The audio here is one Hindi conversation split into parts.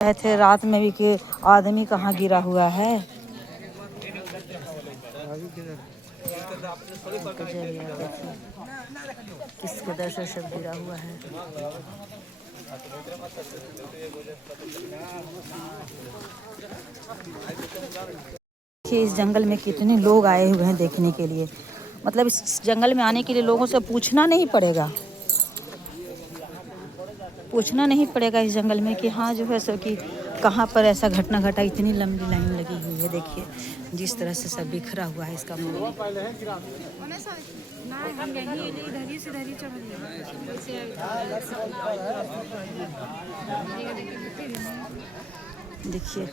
कहे थे रात में भी कि आदमी कहाँ गिरा हुआ है। किस कदर से सब गिरा हुआ है। इस जंगल में कितने लोग आए हुए हैं देखने के लिए। मतलब इस जंगल में आने के लिए लोगों से पूछना नहीं पड़ेगा इस जंगल में कि हाँ जो है सो कि कहाँ पर ऐसा घटना घटा। इतनी लंबी लाइन लगी हुई है, देखिए जिस तरह से सब बिखरा हुआ है इसका मूल। देखिए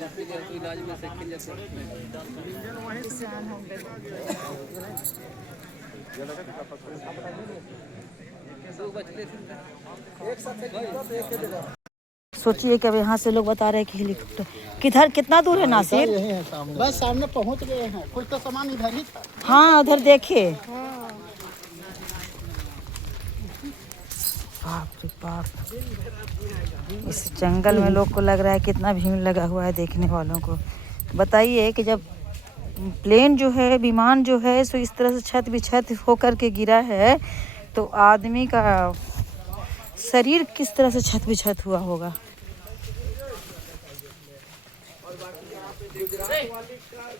सोचिए कि अब यहाँ से लोग बता रहे हैं कि हेलीकॉप्टर किधर कितना दूर है नासिर? बस सामने पहुँच गए हैं। कुछ तो सामान इधर ही था। हाँ उधर देखिए। बाप रे बाप, इस जंगल में लोग को लग रहा है कितना भीड़ लगा हुआ है देखने वालों को। बताइए कि जब प्लेन जो है, विमान जो है सो इस तरह से छत विछत होकर के गिरा है तो आदमी का शरीर किस तरह से छत विछत हुआ होगा।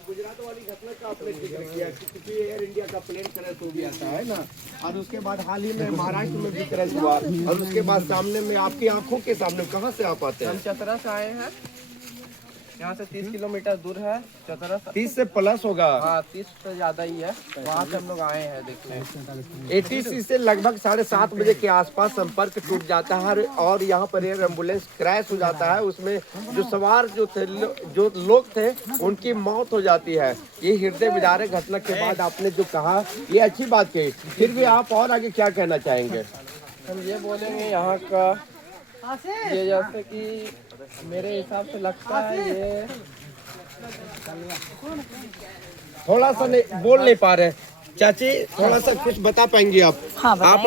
गुजरात वाली घटना का आपने जिक्र किया क्योंकि एयर इंडिया का प्लेन क्रैश हो गया था, है ना। और उसके बाद हाल ही में महाराष्ट्र में भी क्रैश हुआ और उसके बाद सामने में आपकी आंखों के सामने कहां से आप आते हैं? हम चतरा से आए हैं, यहाँ से 30 किलोमीटर दूर है चतरा। 30 से प्लस होगा। हाँ 30 से ज्यादा ही है। वहाँ से हम लोग आए हैं देखने। एटीसी से लगभग 7:30 बजे के आसपास संपर्क टूट जाता है और यहाँ पर एयर एम्बुलेंस क्रैश हो जाता है। उसमें जो सवार जो लोग थे उनकी मौत हो जाती है। ये हृदय विदारक घटना के बाद आपने जो कहा ये अच्छी बात कही, फिर भी आप और आगे क्या कहना चाहेंगे? हम ये बोलेंगे यहाँ का ये जैसे कि मेरे हिसाब से लगता है ये थोड़ा सा नहीं बोल नहीं पा रहे चाची, थोड़ा सा कुछ बता पाएंगी आप? हाँ आप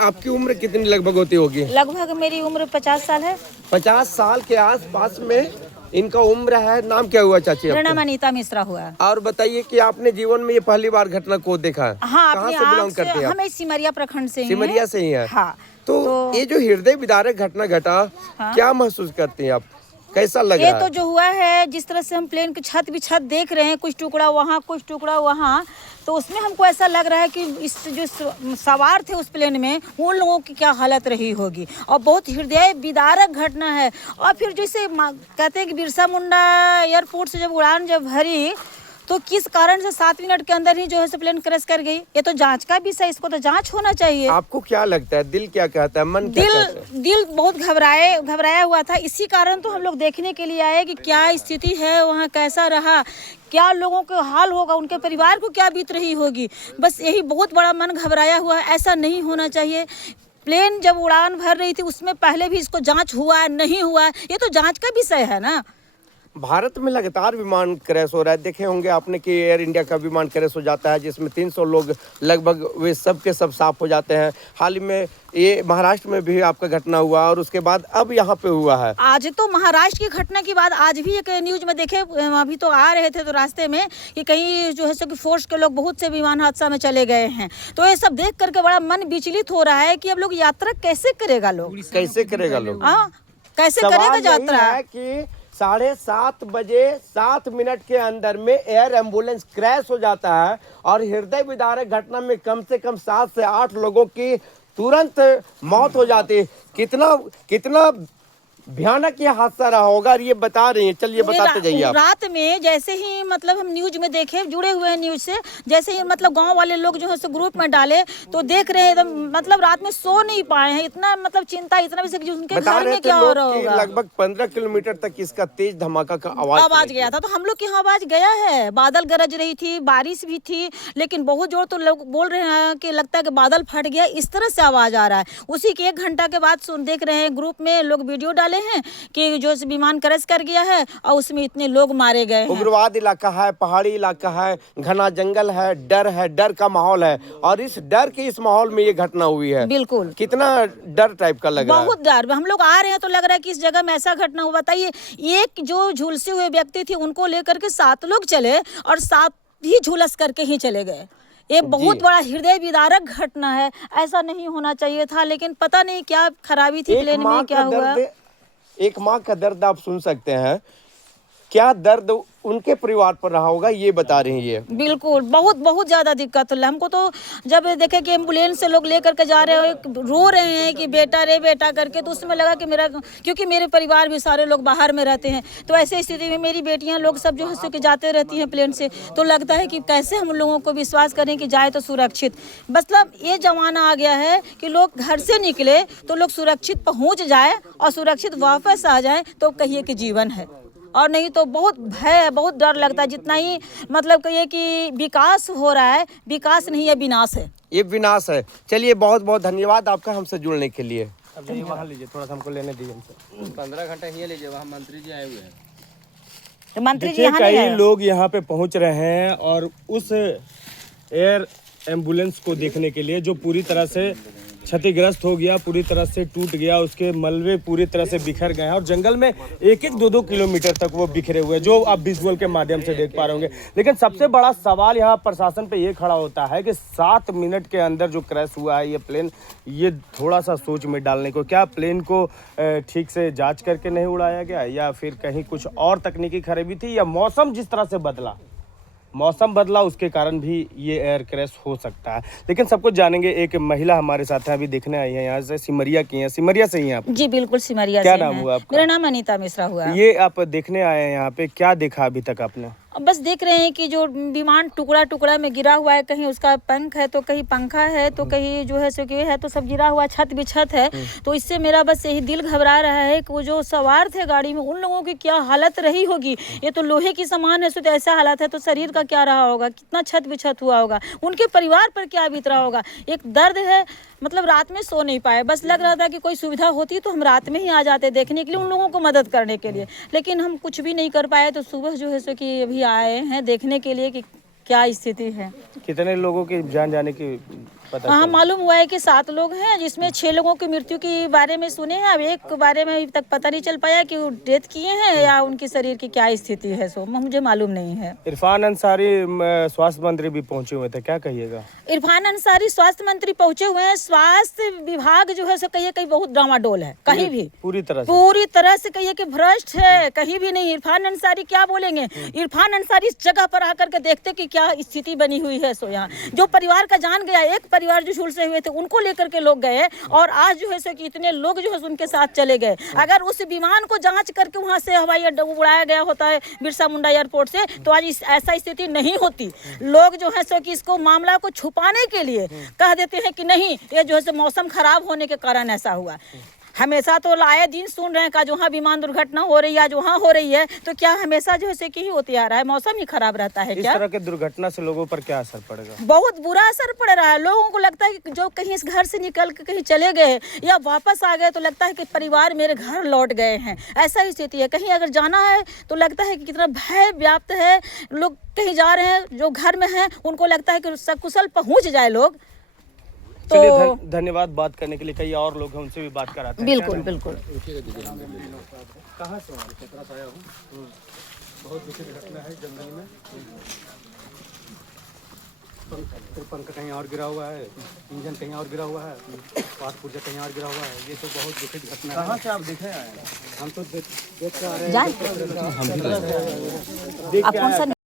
आपकी उम्र कितनी लगभग होती होगी? लगभग मेरी उम्र 50 साल है। 50 साल के आसपास में इनका उम्र है। नाम क्या हुआ चाची? मेरा नाम अनीता मिश्रा हुआ। और बताइए कि आपने जीवन में ये पहली बार घटना को देखा है? हाँ, कहाँ से बिलोंग करते हैं? हम सिमरिया प्रखंड से सिमरिया से ही है। हाँ, तो ये जो हृदय विदारक घटना घटा, क्या महसूस करते हैं आप? कैसा लग रहा है? ये तो जो हुआ है, जिस तरह से हम प्लेन की छत भी छत देख रहे हैं, कुछ टुकड़ा वहाँ कुछ टुकड़ा वहाँ, तो उसमें हमको ऐसा लग रहा है कि इस जो सवार थे उस प्लेन में उन लोगों की क्या हालत रही होगी। और बहुत हृदय विदारक घटना है। और फिर जैसे कहते हैं कि बिरसा मुंडा एयरपोर्ट से जब उड़ान भरी तो किस कारण से 7 मिनट के अंदर ही जो है प्लेन क्रैश कर गई। ये तो जांच का विषय, इसको तो जांच होना चाहिए। आपको क्या लगता है, दिल क्या कहता है, मन क्या कहता है? दिल बहुत घबराया हुआ था। इसी कारण तो हम लोग देखने के लिए आए कि क्या स्थिति है वहाँ, कैसा रहा, क्या लोगों का हाल होगा, उनके परिवार को क्या बीत रही होगी। बस यही बहुत बड़ा मन घबराया हुआ है। ऐसा नहीं होना चाहिए। प्लेन जब उड़ान भर रही थी उसमें पहले भी इसको जांच हुआ है नहीं हुआ, ये तो जांच का विषय है ना। भारत में लगातार विमान क्रैश हो रहा है। देखे होंगे आपने कि एयर इंडिया का विमान क्रैश हो जाता है जिसमें 300 लोग लगभग वे सब के सब साफ हो जाते हैं। हाल ही में ये महाराष्ट्र में भी आपका घटना हुआ और उसके बाद अब यहाँ पे हुआ है। आज तो महाराष्ट्र की घटना के बाद आज भी एक न्यूज में देखे, अभी तो आ रहे थे तो रास्ते में कि कहीं जो है सो कि फोर्स के लोग बहुत से विमान हादसा में चले गए हैं। तो ये सब देख करके बड़ा मन विचलित हो रहा है कि अब लोग यात्रा कैसे करेगा लोग, कैसे करेगा लोग? कैसे करेगा यात्रा? है कि 7:30 बजे 7 मिनट के अंदर में एयर एम्बुलेंस क्रैश हो जाता है और हृदय विदारक घटना में कम से कम 7 से 8 लोगों की तुरंत मौत हो जाती है। कितना भयानक ये हादसा रहा होगा और ये बता रही है। चलिए बताते जाइए आप। रात में जैसे ही मतलब हम न्यूज में देखे, जुड़े हुए हैं न्यूज से, जैसे ही मतलब गांव वाले लोग जो है सो ग्रुप में डाले तो देख रहे हैं मतलब रात में सो नहीं पाए हैं। इतना मतलब चिंता, इतना भी कि उनके घर में क्या हो रहा होगा। लगभग 15 किलोमीटर तक इसका तेज धमाका का आवाज गया था। तो हम लोग की यहाँ आवाज गया है। बादल गरज रही थी, बारिश भी थी, लेकिन बहुत जोर तो लोग बोल रहे हैं कि लगता है कि बादल फट गया, इस तरह से आवाज आ रहा है। उसी के 1 घंटा के बाद देख रहे हैं ग्रुप में लोग वीडियो डाले वाले हैं कि जो विमान क्रैश कर गया है और उसमें इतने लोग मारे गए हैं। उग्रवाद इलाका है, पहाड़ी इलाका है, घना जंगल है, डर का माहौल है, और इस डर के इस माहौल में ये घटना हुई है। बिल्कुल, कितना डर टाइप का लग रहा है? बहुत डर। हम लोग आ रहे हैं तो लग रहा है कि इस जगह में ऐसा घटना हुआ। बताइए, एक जो झुलसे हुए व्यक्ति थे उनको लेकर के 7 लोग चले और 7 ही झुलस करके ही चले गए। ये बहुत बड़ा हृदय विदारक घटना है। ऐसा नहीं होना चाहिए था, लेकिन पता नहीं क्या खराबी थी प्लेन में, क्या हुआ। एक माँ का दर्द आप सुन सकते हैं, क्या दर्द उनके परिवार पर रहा होगा, ये बता रही है। बिल्कुल, बहुत ज़्यादा दिक्कत हो। हमको तो जब देखे कि एम्बुलेंस से लोग लेकर के जा रहे हो, रो रहे हैं कि बेटा रे बेटा करके, तो उसमें लगा कि क्योंकि मेरे परिवार भी सारे लोग बाहर में रहते हैं, तो ऐसे स्थिति में मेरी बेटियां लोग सब जो है सो कि जाते रहती हैं प्लेन से, तो लगता है कि कैसे हम लोगों को विश्वास करें कि जाए तो सुरक्षित। मतलब ये जमाना आ गया है कि लोग घर से निकले तो लोग सुरक्षित पहुँच जाए और सुरक्षित वापस आ जाए तो कहिए कि जीवन है, और नहीं तो बहुत भय, बहुत डर लगता है। जितना ही मतलब कहिए कि विकास हो रहा है, विकास नहीं है, विनाश है। ये विनाश है। चलिए, बहुत बहुत धन्यवाद आपका हमसे जुड़ने के लिए। अब ये वहाँ लीजिए, थोड़ा सा हमको लेने दीजिए हमसे। 15 घंटा ही लीजिए, वहाँ मंत्री जी आए हुए हैं। तो मंत्री जी देखिए, यहाँ नहीं कई आए। लोग यहाँ पे पहुँच रहे हैं और उस एयर एम्बुलेंस को देखने के लिए जो पूरी तरह से क्षतिग्रस्त हो गया, पूरी तरह से टूट गया, उसके मलबे पूरी तरह से बिखर गए हैं और जंगल में 1-2 किलोमीटर तक वो बिखरे हुए, जो आप विजुअल के माध्यम से देख पा रहे होंगे। लेकिन सबसे बड़ा सवाल यहाँ प्रशासन पे ये खड़ा होता है कि 7 मिनट के अंदर जो क्रैश हुआ है ये प्लेन, ये थोड़ा सा सोच में डालने को, क्या प्लेन को ठीक से जांच करके नहीं उड़ाया गया, या फिर कहीं कुछ और तकनीकी खराबी थी, या मौसम जिस तरह से मौसम बदला उसके कारण भी ये एयर क्रैश हो सकता है। लेकिन सब कुछ जानेंगे। एक महिला हमारे साथ है, अभी देखने आई है, यहाँ से सिमरिया की हैं। सिमरिया से ही हैं आप? जी बिल्कुल, सिमरिया क्या से नाम हैं। हुआ आपका? मेरा नाम अनीता मिश्रा हुआ। ये आप देखने आए हैं यहाँ पे, क्या देखा अभी तक आपने? अब बस देख रहे हैं कि जो विमान टुकड़ा टुकड़ा में गिरा हुआ है, कहीं उसका पंख है तो कहीं पंखा है तो कहीं जो है सो कि है, तो सब गिरा हुआ, छत भी छत है। तो इससे मेरा बस यही दिल घबरा रहा है कि वो जो सवार थे गाड़ी में, उन लोगों की क्या हालत रही होगी। ये तो लोहे की सामान है, तो ऐसा हालत है, तो शरीर का क्या रहा होगा, कितना छत बिछत हुआ होगा, उनके परिवार पर क्या बीत रहा होगा। एक दर्द है, मतलब रात में सो नहीं पाए। बस लग रहा था कि कोई सुविधा होती तो हम रात में ही आ जाते देखने के लिए, उन लोगों को मदद करने के लिए, लेकिन हम कुछ भी नहीं कर पाए। तो सुबह जो है सो कि अभी आए हैं देखने के लिए कि क्या स्थिति है। कितने लोगों की जान जाने की पता हाँ, चला? मालूम हुआ है कि 7 लोग हैं, जिसमें 6 लोगों की मृत्यु के बारे में सुने हैं। अब एक के बारे में अभी तक पता नहीं चल पाया कि वो डेथ किए हैं या उनकी शरीर की क्या स्थिति है, सो मुझे मालूम नहीं है। इरफान अंसारी स्वास्थ्य मंत्री भी पहुंचे हुए थे, क्या कहिएगा? इरफान अंसारी स्वास्थ्य मंत्री पहुंचे हुए हैं। स्वास्थ्य विभाग जो है सो कहिए कहीं बहुत डामाडोल है, कहीं भी पूरी तरह से कहिए कि भ्रष्ट है, कहीं भी नहीं। इरफान अंसारी क्या बोलेंगे? इरफान अंसारी इस जगह पर आकर के देखते कि क्या स्थिति बनी हुई है। सो यहाँ जो परिवार का जान गया, एक परिवार जो झुलसे हुए थे उनको लेकर के लोग गए, और आज जो है सो कि इतने लोग जो है उनके साथ चले गए। अगर उस विमान को जांच करके वहां से हवाई अड्डा उड़ाया गया होता है बिरसा मुंडा एयरपोर्ट से, तो आज ऐसा स्थिति नहीं होती। लोग जो है सो कि इसको मामला को छुपाने के लिए कह देते हैं कि नहीं, ये जो है सो मौसम खराब होने के कारण ऐसा हुआ। हमेशा तो आए दिन सुन रहे हैं का जहाँ विमान दुर्घटना हो रही है, जहाँ हो रही है, तो क्या हमेशा जो है कि ही होती आ रहा है, मौसम ही खराब रहता है इस क्या? तरह के दुर्घटना से लोगों पर क्या असर पड़ेगा? बहुत बुरा असर पड़ रहा है। लोगों को लगता है कि जो कहीं इस घर से निकल के कहीं चले गए या वापस आ गए, तो लगता है कि परिवार मेरे घर लौट गए हैं, ऐसा ही स्थिति है। कहीं अगर जाना है तो लगता है कि कितना भय व्याप्त है। लोग कहीं जा रहे हैं, जो घर में हैं उनको लगता है कि सकुशल पहुंच जाए लोग। तो चलिए, धन्यवाद बात करने के लिए। कई और लोग हैं, उनसे भी बात कराते हैं। बिल्कुल बिल्कुल। कहाँ से आया हूँ? बहुत दुखद घटना है जंगल में। पंख कहीं और गिरा हुआ है, इंजन कहीं और गिरा हुआ है, पार्ट पुर्जा कहीं और गिरा हुआ है। ये तो बहुत दुखद घटना है। कहाँ से आप देखे आए हैं? हम तो देख कर आ रहे जाए हैं। आप कौन सा